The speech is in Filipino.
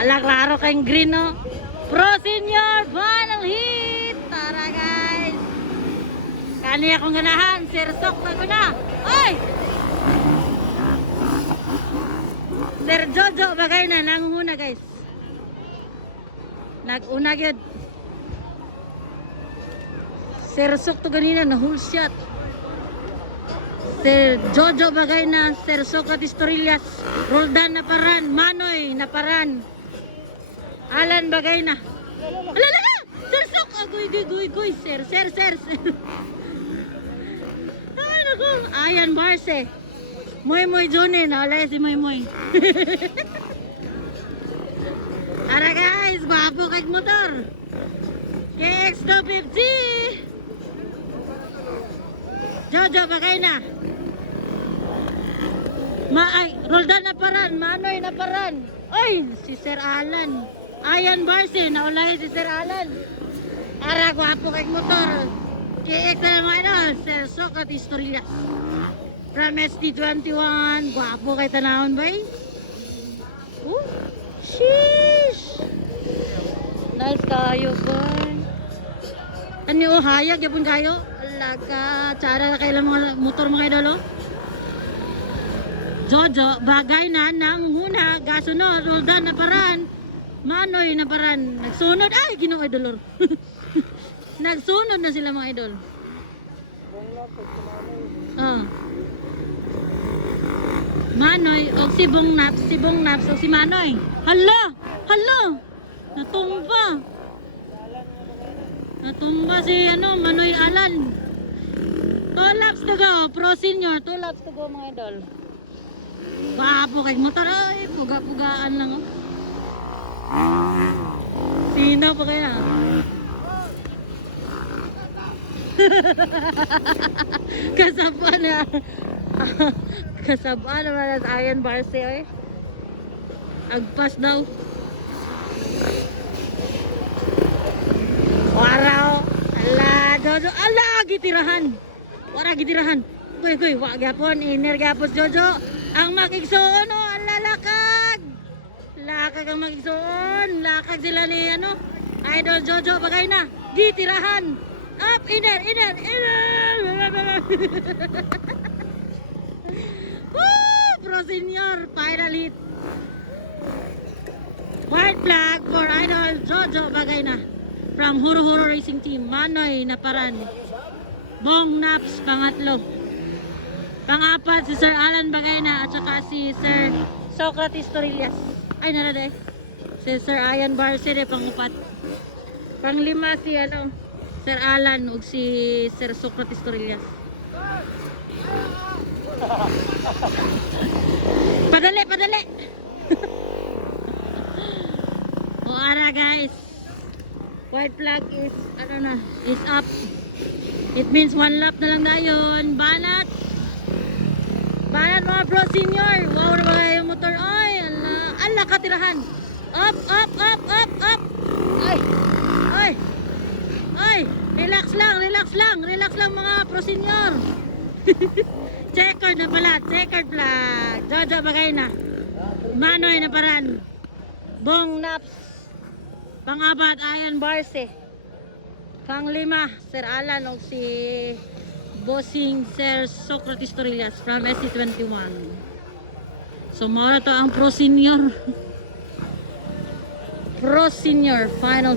Ala, klaro kayong green, no? Pro Senior final hit! Tara, guys! Kani akong ganahan. Sir Sok na ko na. Ay! Sir Jojo, bagay na. Nanguhuna, guys. Nag-una yun. Sir Sok to ganina na whole shot. Sir Jojo bagay na. Sir Socrates Torillas. Roldan na paran. Manoy na paran. Alan bagay na. Alala! Sir Sok! Agoy. Sir. Ay, naku. Ayan, Barce. Moy Johnny. Naulay si Moy. Tara, guys. Bapo kag motor. KX250. Jojo, bagay na. Roldan na paran. Manoy na paran. Ay, si Sir Alan. Ayan, Barce. Naulay si Sir Alan. Ara, gwapo kay motor. KX na naman, Sir Socrates Torillas. From ST21. Gwapo kay tanahon, bay. Sheesh. Nice kayo, boy. Ano, hayag, yapon kayo. Alaga, tsara na kailang mga motor mga idolo. Jojo, bagay na nang huna. Gasunod, Roldan na paran. Manoy na paran. Nagsunod. Ay, ginoo idolor. Nagsunod na sila mga idol. Manoy, o si Bong Naps, o si Manoy. Hala! Natumba si Manoy Alan. 2 laps to go, Pro Senior. 2 laps to go mga idol. Bapo kay motor. Ay, puga-pugaan lang, oh. Sino pa kaya? Kasabaan naman as Iron Barce, eh. Agpas daw. Waraw. Ala, Jojo. Ala, gitirahan. Wara gitirahan. Goy, wag gyapon, iner gyapos Jojo. Ang makigsoon, oh, ala lakag. Lakag ang makigsoon. Lakag sila ni Idol Jojo bagay na. Gitirahan. Up, iner. Woo! Pro Senior final hit. White flag for Idol Jojo bagay na. From Huro Racing Team. Manoy na paran. Bong Naps pangatlo. Pangapat si Sir Alan bagay na at saka si Sir Socrates Torillas. Ay narada eh. Si Sir Ian Barce de pangupat. Panglima si Sir Alan ug si Sir Socrates Torillas. Padali. O ara guys. White flag is is up. It means 1 lap na lang dayon. Banat mga Pro Senior. Wow na mga yung motor. Ay, ala katirahan. Up. Ay, relax lang mga Pro Senior. Checkered na pala, checkered flag. Jojo bagay na. Manoy na paran. Bong Naps. Pangapat, Iron Barce. Panglima, Sir Alan o si Bossing Sir Socrates Torillas from SC21. So, mara to ang Pro Senior. Pro Senior final